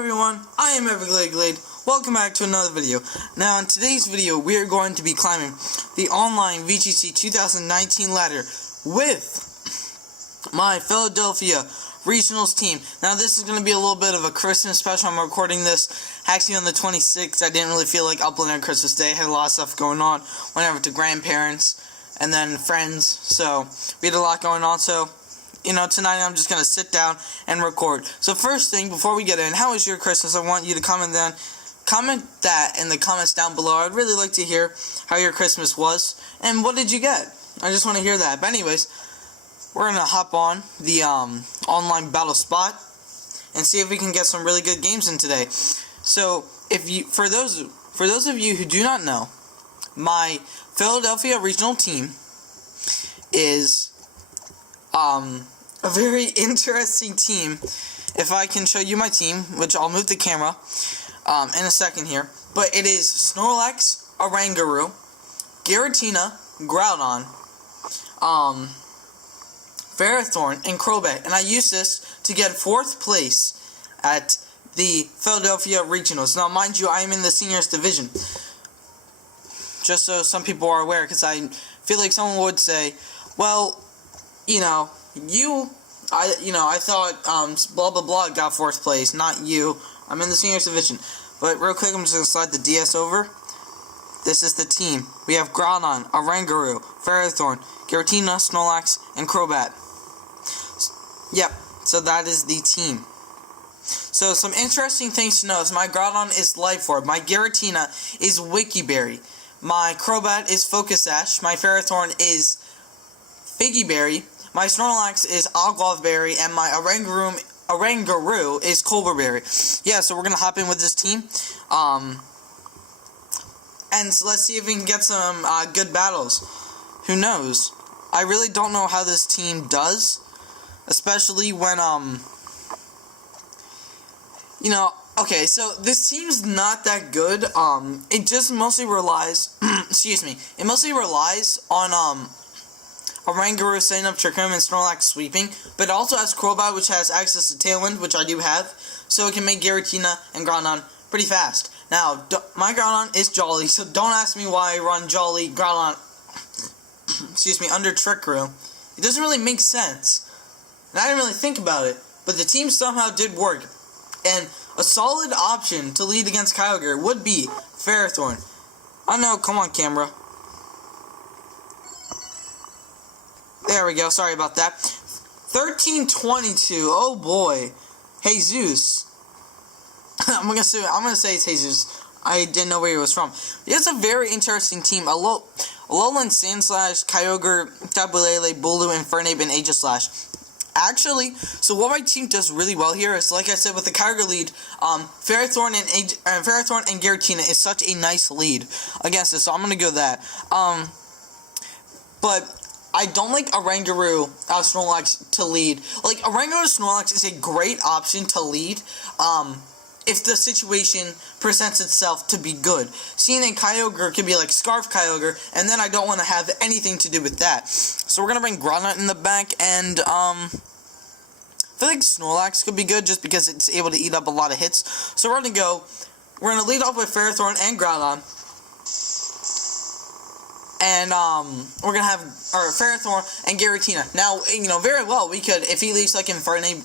everyone, I am Everglade. Welcome back to another video. Now in today's video we are going to be climbing the online VGC 2019 ladder with my Philadelphia Regionals team. Now this is going to be a little bit of a Christmas special. I'm recording this actually on the 26th. I didn't really feel like uploading on Christmas Day. I had a lot of stuff going on. Went over to grandparents and then friends, so we had a lot going on. So tonight I'm just going to sit down and record. So first thing, before we get in, how was your Christmas? I want you to comment that in the comments down below. I'd really like to hear how your Christmas was, and what did you get? I just want to hear that. But anyways, we're going to hop on the online battle spot and see if we can get some really good games in today. So, for those of you who do not know, my Philadelphia regional team is a very interesting team. If I can show you my team, which I'll move the camera in a second here, but it is Snorlax, Oranguru, Giratina, Groudon, Ferrothorn, and Crobat, and I use this to get 4th place at the Philadelphia Regionals. Now, mind you, I am in the Seniors Division, just so some people are aware, because I feel like someone would say, well, I thought blah blah blah got 4th place, not you. I'm in the Seniors Division. But real quick, I'm just gonna slide the DS over. This is the team. We have Groudon, Oranguru, Ferrothorn, Giratina, Snorlax, and Crobat. Yep, so that is the team. So some interesting things to know is my Groudon is Life Orb, my Giratina is Wiki Berry, my Crobat is Focus Sash, my Ferrothorn is Figgy Berry, my Snorlax is Olive Berry, and my Oranguru is Colbur Berry. Yeah, so we're going to hop in with this team. And so let's see if we can get some good battles. Who knows? I really don't know how this team does. Especially when, okay, so this team's not that good. It just mostly relies, it mostly relies on, Oranguru setting up Trick Room and Snorlax sweeping, but it also has Crobat, which has access to Tailwind, which I do have, so it can make Giratina and Groudon pretty fast. Now, my Groudon is Jolly, so don't ask me why I run Jolly Groudon, under Trick Room. It doesn't really make sense, and I didn't really think about it, but the team somehow did work, and a solid option to lead against Kyogre would be Ferrothorn. I know, come on camera. There we go, sorry about that. 1322, oh boy. Jesus. I'm gonna say it's Jesus. I didn't know where he was from. It's a very interesting team. Alolan Sandslash, Kyogre, Tabulele, Bulu, Infernape, and Aegislash. Actually, so what my team does really well here is, like I said, with the Kyogre lead, Ferrothorn and Giratina is such a nice lead against this, so I'm gonna go that. But I don't like Oranguru Snorlax to lead. Like, Oranguru Snorlax is a great option to lead, if the situation presents itself to be good. Seeing a Kyogre could be like Scarf Kyogre, and then I don't want to have anything to do with that. So we're gonna bring Groudon in the back, and I feel like Snorlax could be good just because it's able to eat up a lot of hits. So we're gonna lead off with Ferrothorn and Groudon. And, we're gonna have Ferrothorn and Giratina. Now, very well, we could, if he leaves, like, Infernape,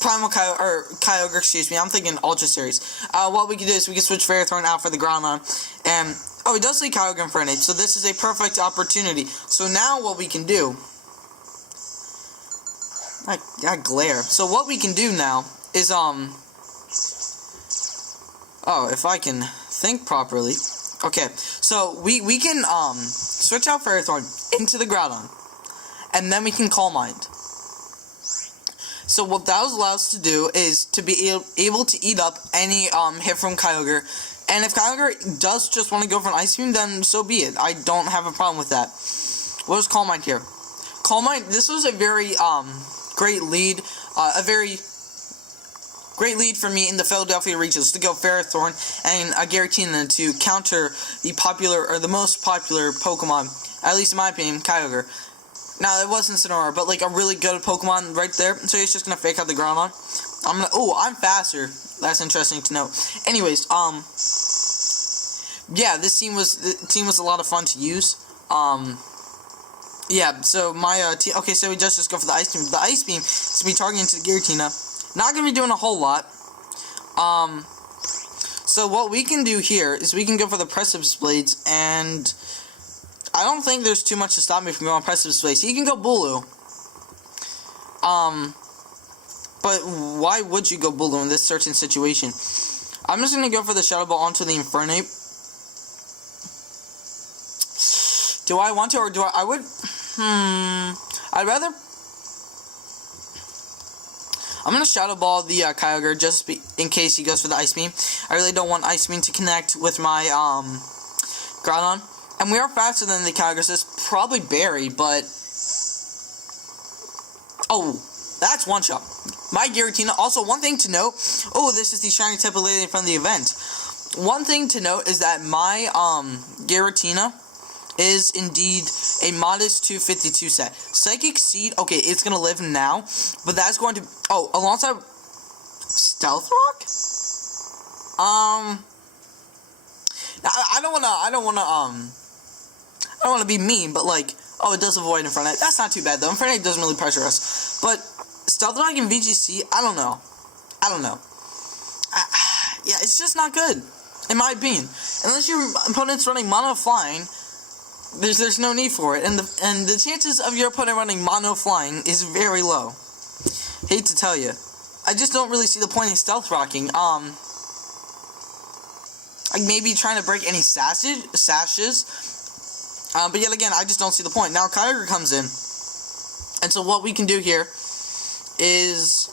Primal Kyogre, I'm thinking Ultra Series. What we could do is we can switch Ferrothorn out for the Groudon. And, he does leave Kyogre and Infernape, so this is a perfect opportunity. So now what we can do, I glare. So what we can do now is, if I can think properly. Okay, so we can switch out Ferrothorn into the Groudon, and then we can Calm Mind. So what that allows us to do is to be able to eat up any hit from Kyogre, and if Kyogre does just want to go for an Ice Beam, then so be it. I don't have a problem with that. What is Calm Mind here? Calm Mind, this was a very great lead, great lead for me in the Philadelphia Regionals to go Ferrothorn and Giratina to counter the most popular Pokemon, at least in my opinion, Kyogre. Now, it wasn't Incineroar, but like a really good Pokemon right there. So he's just gonna fake out the Groudon. I'm faster. That's interesting to know. Anyways, yeah, the team was a lot of fun to use. Yeah, so my team. Okay, so we just go for the Ice Beam. The Ice Beam is to be targeting to the Giratina. Not gonna be doing a whole lot. So what we can do here is we can go for the Precipice Blades, and I don't think there's too much to stop me from going Precipice Blades. You can go Bulu. But why would you go Bulu in this certain situation? I'm just gonna go for the Shadow Ball onto the Infernape. Do I want to, or do I would? I'd rather. I'm gonna Shadow Ball the Kyogre just in case he goes for the Ice Beam. I really don't want Ice Beam to connect with my Groudon. And we are faster than the Kyogre, so it's probably Berry, but... Oh, that's one shot. My Giratina. Also, one thing to note... Oh, this is the shiny Tapu Lele from the event. One thing to note is that my Giratina is indeed a modest 252 set. Psychic Seed, okay, it's gonna live now, but that's going to... Oh, alongside... Stealth Rock? I don't wanna be mean, but like, oh, it does avoid Infernape. That's not too bad though. Infernape doesn't really pressure us. But Stealth Rock and VGC, I don't know. Yeah, it's just not good, in my opinion. Unless your opponent's running Mono Flying, there's no need for it, and the chances of your opponent running Mono Flying is very low. Hate to tell you, I just don't really see the point in Stealth Rocking. Like maybe trying to break any sashes. But yet again, I just don't see the point. Now Kyogre comes in, and so what we can do here is...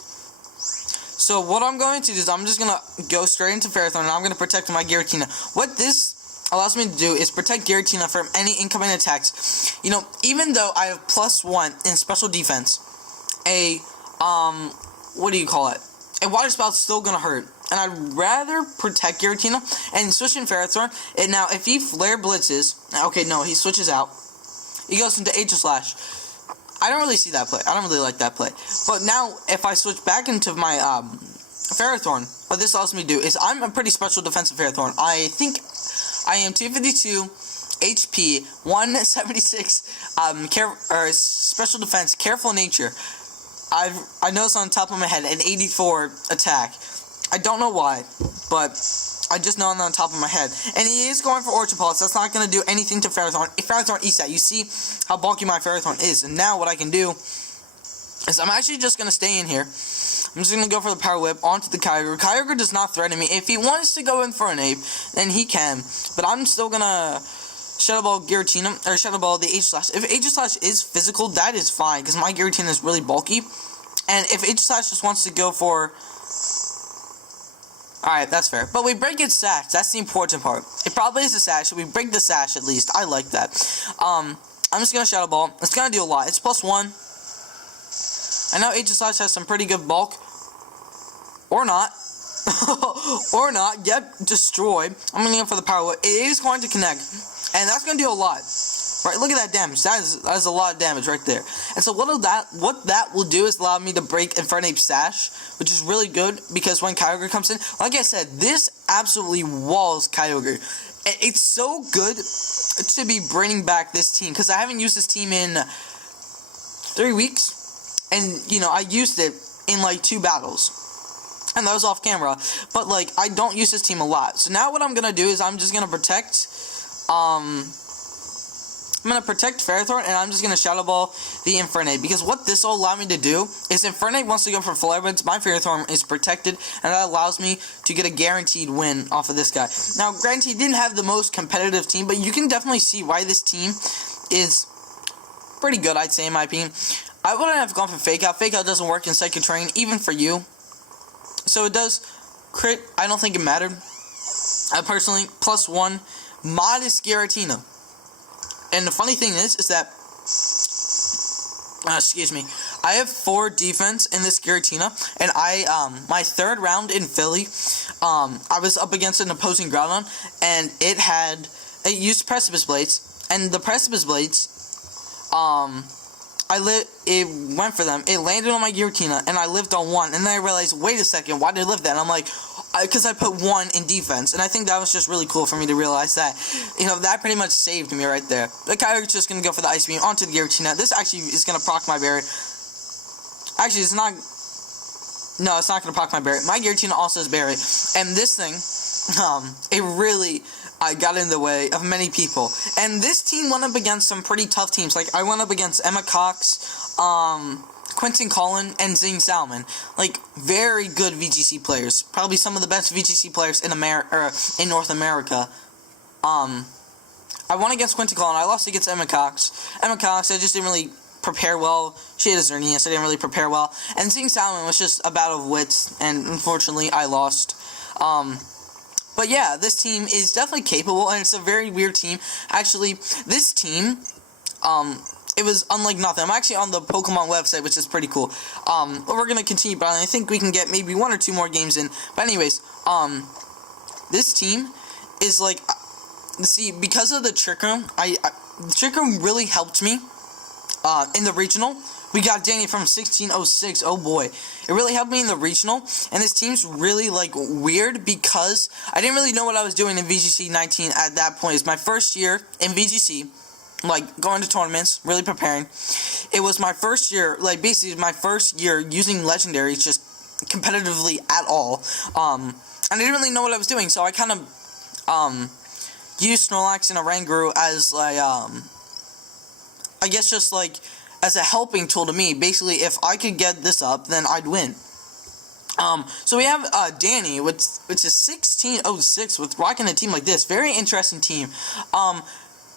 So what I'm going to do is I'm just going to go straight into Ferrothorn, and I'm going to protect my Giratina. What this allows me to do is protect Giratina from any incoming attacks. You know, even though I have +1 in special defense, what do you call it? A Water Spout's still going to hurt. And I'd rather protect Giratina and switch in Ferrothorn. And now, if he Flare Blitzes... Okay, no, he switches out. He goes into Aegislash. I don't really see that play. I don't really like that play. But now, if I switch back into my Ferrothorn, what this allows me to do is I'm a pretty special defensive Ferrothorn. I think I am 252 HP, 176 special defense, careful nature. I know it's on top of my head, an 84 attack. I don't know why, but I just know I'm on top of my head. And he is going for Orchid Pulse. That's not going to do anything to Ferrothorn. If Ferrothorn eats that, you see how bulky my Ferrothorn is. And now what I can do is I'm actually just going to stay in here. I'm just going to go for the Power Whip onto the Kyogre. Kyogre does not threaten me. If he wants to go in for an Ape, then he can. But I'm still going to Shadow Ball Giratina, or Shadow Ball the Aegislash. If Aegislash is physical, that is fine, because my Giratina is really bulky. And if Aegislash just wants to go for... Alright, that's fair. But we break its sash. That's the important part. It probably is a sash. We break the sash at least. I like that. I'm just going to Shadow Ball. It's going to do a lot. It's +1. I know Aegislash has some pretty good bulk. Or not. Or not. Yep, destroyed. I'm going to go for the Power Whip. It is going to connect. And that's going to do a lot. Right, look at that damage. That is a lot of damage right there. And so what that will do is allow me to break Infernape's sash, which is really good because when Kyogre comes in, like I said, this absolutely walls Kyogre. It's so good to be bringing back this team because I haven't used this team in 3 weeks, and you know I used it in like 2 battles, and that was off camera. But like I don't use this team a lot. So now what I'm gonna do is I'm just gonna protect. I'm going to protect Ferrothorn, and I'm just going to Shadow Ball the Infernape, because what this will allow me to do is Infernape wants to go for Flare Blitz, my Ferrothorn is protected, and that allows me to get a guaranteed win off of this guy. Now, granted, he didn't have the most competitive team, but you can definitely see why this team is pretty good, I'd say, in my opinion. I wouldn't have gone for Fake Out. Fake Out doesn't work in Psychic Terrain, even for you. So it does crit. I don't think it mattered. I personally, +1, modest Giratina. And the funny thing is that, excuse me, I have 4 defense in this Giratina, and my 3rd round in Philly, I was up against an opposing Groudon, and it used Precipice Blades, and the Precipice Blades, it went for them. It landed on my Giratina, and I lived on 1. And then I realized, wait a second, why did I live that? And I'm like, because I put 1 in defense. And I think that was just really cool for me to realize that. That pretty much saved me right there. The Kyogre's just going to go for the Ice Beam onto the Giratina. This actually is going to proc my berry. Actually, it's not... No, it's not going to proc my berry. My Giratina also has berry. And this thing, it really... I got in the way of many people. And this team went up against some pretty tough teams. Like, I went up against Emma Cox, Quentin Collin, and Zing Salmon. Like, very good VGC players. Probably some of the best VGC players in North America. I won against Quentin Collin. I lost against Emma Cox. Emma Cox, I just didn't really prepare well. She had a Xerneas, so I didn't really prepare well. And Zing Salmon was just a battle of wits, and unfortunately, I lost. But yeah, this team is definitely capable, and it's a very weird team. Actually, this team, it was unlike nothing. I'm actually on the Pokemon website, which is pretty cool. But we're going to continue battling. I think we can get maybe 1 or 2 more games in. But anyways, this team is like, see, because of the Trick Room, the Trick Room really helped me in the regional. We got Danny from 1606. Oh boy. It really helped me in the regional. And this team's really, like, weird because I didn't really know what I was doing in VGC 19 at that point. It's my first year in VGC. Like, going to tournaments, really preparing. It was my first year, like, basically my first year using legendaries just competitively at all. And I didn't really know what I was doing. So I kind of, used Snorlax and Oranguru as, like, I guess just, like, as a helping tool to me. Basically, if I could get this up, then I'd win. So we have Danny, which is 1606 with rocking a team like this. Very interesting team.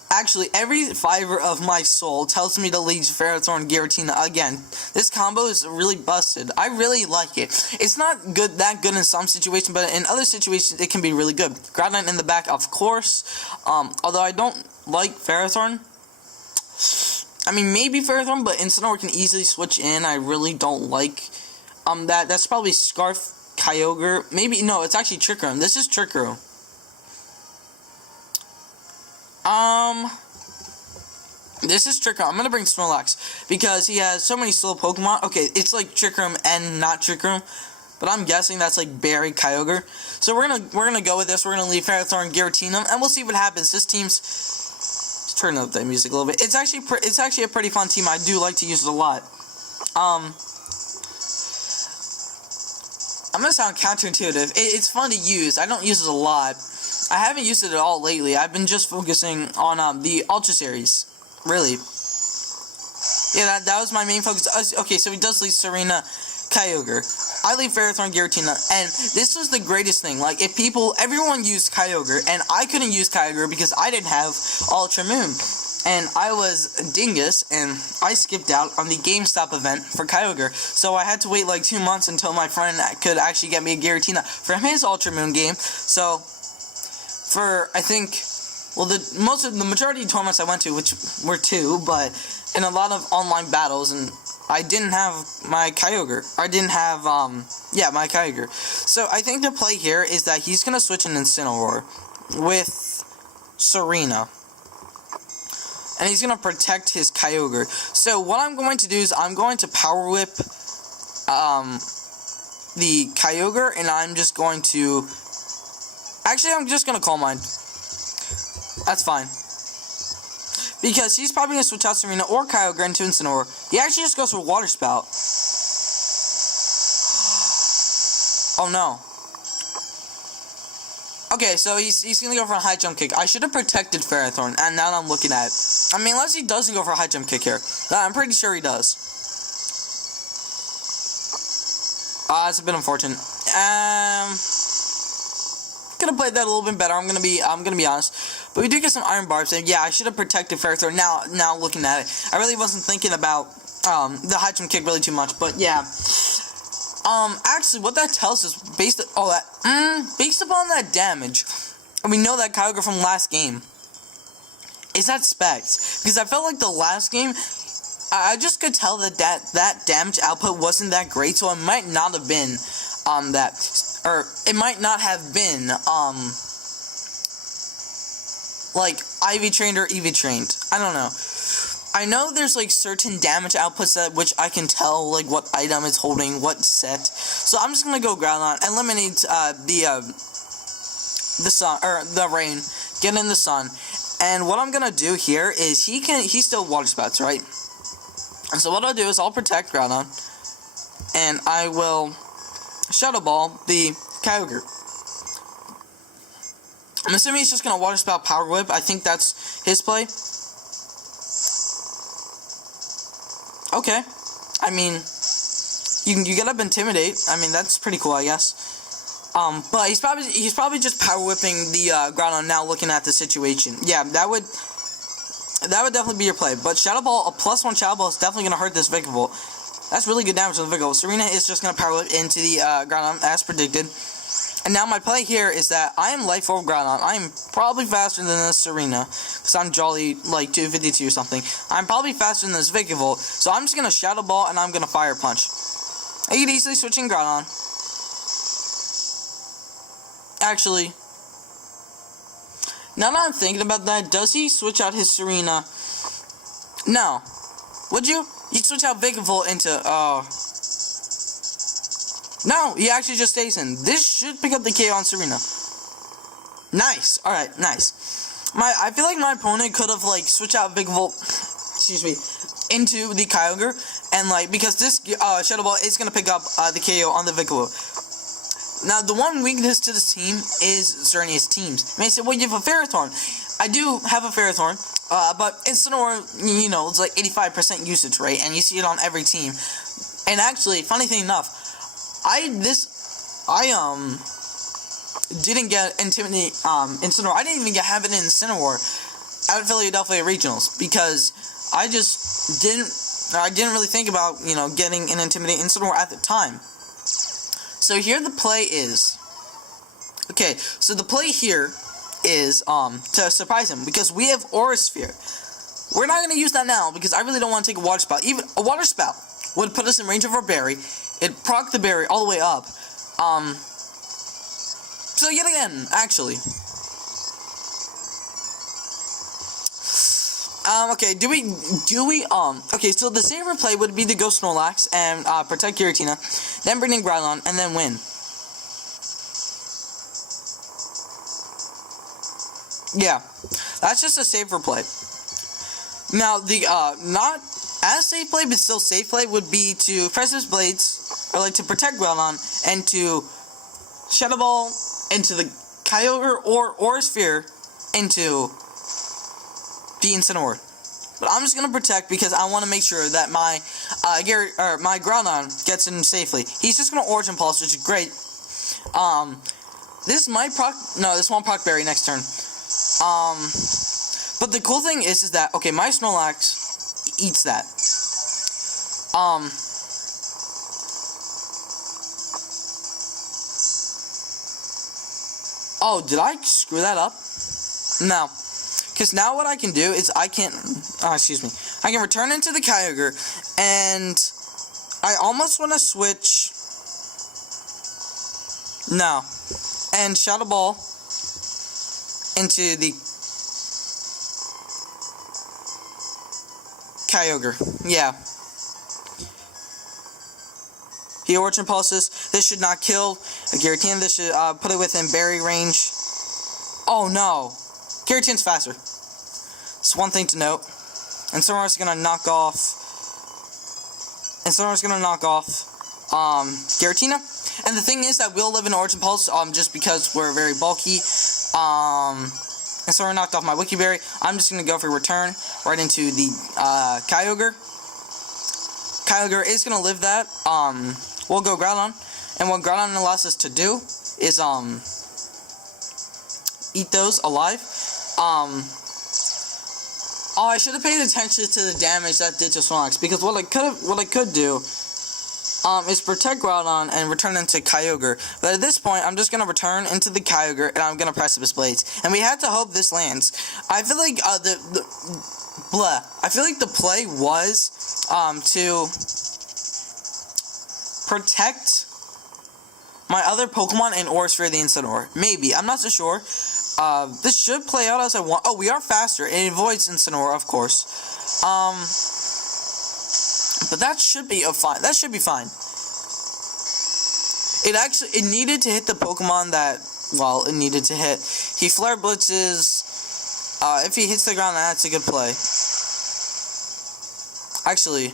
Actually, every fiber of my soul tells me to lead Ferrothorn Giratina again. This combo is really busted. I really like it. It's not that good in some situations, but in other situations, it can be really good. Groudon in the back, of course. Although I don't like Ferrothorn. I mean, maybe Ferrothorn, but Incineroar can easily switch in. I really don't like that. That's probably Scarf, Kyogre. Maybe, no, it's actually Trick Room. This is Trick Room. This is Trick Room. I'm gonna bring Snorlax because he has so many slow Pokemon. Okay, it's like Trick Room and not Trick Room, but I'm guessing that's like Berry, Kyogre. So we're gonna go with this. We're gonna leave Ferrothorn, Giratina, and we'll see what happens. This team's... Turn up that music a little bit. It's actually a pretty fun team. I do like to use it a lot. I'm gonna sound counterintuitive. It's fun to use. I don't use it a lot. I haven't used it at all lately. I've been just focusing on the Ultra Series. Really. Yeah, that was my main focus. Okay, so he does leave Serena, Kyogre. I leave Ferrothorn, Giratina, and this was the greatest thing. Like, if everyone used Kyogre, and I couldn't use Kyogre because I didn't have Ultra Moon. And I was Dingus, and I skipped out on the GameStop event for Kyogre. So I had to wait like 2 months until my friend could actually get me a Giratina from his Ultra Moon game. So, for, I think, well, the majority of tournaments I went to, which were 2, but in a lot of online battles, and I didn't have my Kyogre. I didn't have, my Kyogre. So I think the play here is that he's going to switch an Incineroar with Serena. And he's going to protect his Kyogre. So what I'm going to do is I'm going to Power Whip the Kyogre, and I'm just going to... Actually, I'm just going to Calm Mind. That's fine. Because he's probably going to switch out Serena or Kyogre into Incineroar. He actually just goes for Water Spout. Oh no. Okay, so he's going to go for a High Jump Kick. I should have protected Ferrothorn, and now I'm looking at it. I mean, unless he doesn't go for a High Jump Kick here. I'm pretty sure he does. It's a bit unfortunate. Could have played that a little bit better. I'm gonna be honest. But we do get some Iron Barbs, and yeah, I should have protected Ferrothorn. Now looking at it, I really wasn't thinking about the High Jump Kick really too much. But yeah, actually, what that tells us based upon that damage, and we know that Kyogre from last game is at specs, because I felt like the last game, I just could tell that damage output wasn't that great, so it might not have been or it might not have been like Ivy trained or Eevee trained. I don't know. I know there's like certain damage outputs that which I can tell like what item it's holding, what set. So I'm just gonna go Groudon, eliminate the sun or the rain, get in the sun, and what I'm gonna do here is he still water spouts, right? And so what I'll do is I'll protect Groudon, and I will Shadow Ball the Kyogre. I'm assuming he's just gonna water spout Power Whip. I think that's his play. Okay, I mean, you get up Intimidate. I mean, that's pretty cool, I guess. But he's probably just Power Whipping the Groudon now. Looking at the situation, yeah, that would definitely be your play. But Shadow Ball, a +1 Shadow Ball is definitely gonna hurt this Vikavolt. That's really good damage on the Vikavolt. Serena is just gonna Power Whip into the Groudon as predicted. And now my play here is that I am Life Orb Groudon. I am probably faster than this Serena, because I'm jolly like 252 or something. I'm probably faster than this Vikavolt, so I'm just gonna Shadow Ball and I'm gonna Fire Punch. I could easily switch in Groudon. Actually, now that I'm thinking about that, does he switch out his Serena? No. Would you? You'd switch out Vikavolt into, no, he actually just stays in. This should pick up the KO on Serena. Nice. Alright, nice. I feel like my opponent could have, like, switched out Vikavolt, excuse me, into the Kyogre, and, like, because this, Shadow Ball is gonna pick up, the KO on the Vikavolt. Now, the one weakness to this team is Xerneas teams. You may say, well, you have a Ferrothorn. I do have a Ferrothorn, but Incineroar, you know, it's like 85% usage rate, and you see it on every team. And actually, funny thing enough, I didn't get Incineroar. I didn't even have it in Incineroar at Philadelphia Regionals, because I didn't really think about, you know, getting an Intimidate Incineroar at the time. So here the play is, okay, so the play here is, to surprise him, because we have Aura Sphere. We're not going to use that now, because I really don't want to take a Water Spout. Even a Water Spout would put us in range of our Berry. It proc the Berry all the way up. So yet again, actually. Okay, okay, so the safer play would be to go Snorlax and, protect Giratina, then bring in Groudon, and then win. Yeah, that's just a safer play. Now, the, not as safe play, but still safe play would be to press his Blades, or like to protect Groudon, and to Shadow Ball into the Kyogre or Aura Sphere into the Incineroar. But I'm just gonna protect because I want to make sure that my my Groudon gets in safely. He's just gonna Origin Pulse, which is great. This won't proc Berry next turn. But the cool thing is that okay, my Snorlax eats that. Oh, did I screw that up? No. Because now what I can do is I can return into the Kyogre, and I almost want to switch, no, and Shadow Ball into the Kyogre, yeah. He Origin Pulses. This should not kill a Giratina. This should put it within Berry range. Oh no. Giratina's faster. It's one thing to note. And Incineroar's gonna knock off. Giratina. And the thing is that we'll live in Origin Pulse just because we're very bulky. And so I knocked off my Wiki Berry. I'm just gonna go for return right into the Kyogre. Kyogre is gonna live that. We'll go Groudon. And what Groudon allows us to do is eat those alive. Oh, I should have paid attention to the damage that did to Snorlax, because what I could do is protect Groudon and return into Kyogre. But at this point, I'm just gonna return into the Kyogre and I'm gonna Precipice Blades. And we have to hope this lands. I feel like I feel like the play was to protect my other Pokemon and Aura Sphere the Incineroar. Maybe, I'm not so sure. This should play out as I want. Oh, we are faster. It avoids Incineroar, of course. But that should be fine. That should be fine. It needed to hit the Pokemon that, well, it needed to hit. He Flare Blitzes. If he hits the ground, that's a good play. Actually,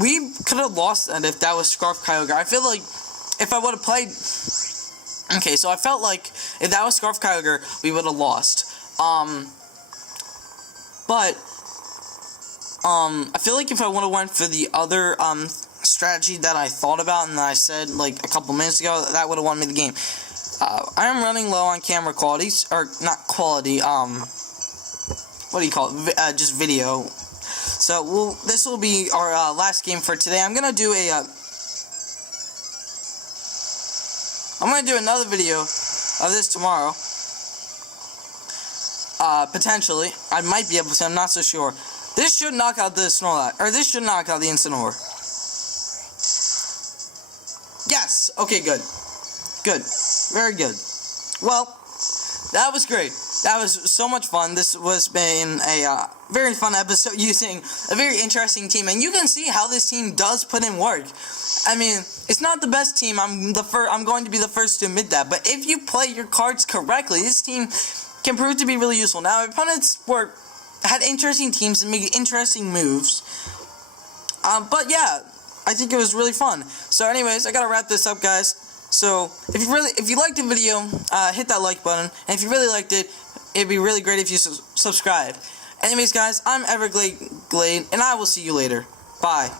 we could have lost that if that was Scarf Kyogre. I feel like if I would have played... Okay, so I felt like if that was Scarf Kyogre, we would have lost. But I feel like if I would have went for the other strategy that I thought about and that I said like a couple minutes ago, that would have won me the game. I am running low on camera quality, or not quality, what do you call it, just video. So, this will be our last game for today. I'm gonna do another video of this tomorrow. Potentially. I might be able to, I'm not so sure. This should knock out the Snorlax, or this should knock out the Incineroar. Yes! Okay, good. Good. Very good. Well, that was great. That was so much fun. This was been a very fun episode using a very interesting team, and you can see how this team does put in work. I mean, it's not the best team. I'm going to be the first to admit that. But if you play your cards correctly, this team can prove to be really useful. Now, my opponents had interesting teams and made interesting moves. But yeah, I think it was really fun. So, anyways, I gotta wrap this up, guys. So, if you liked the video, hit that like button, and if you really liked it, it'd be really great if you subscribe. Anyways, guys, I'm Everglade, and I will see you later. Bye.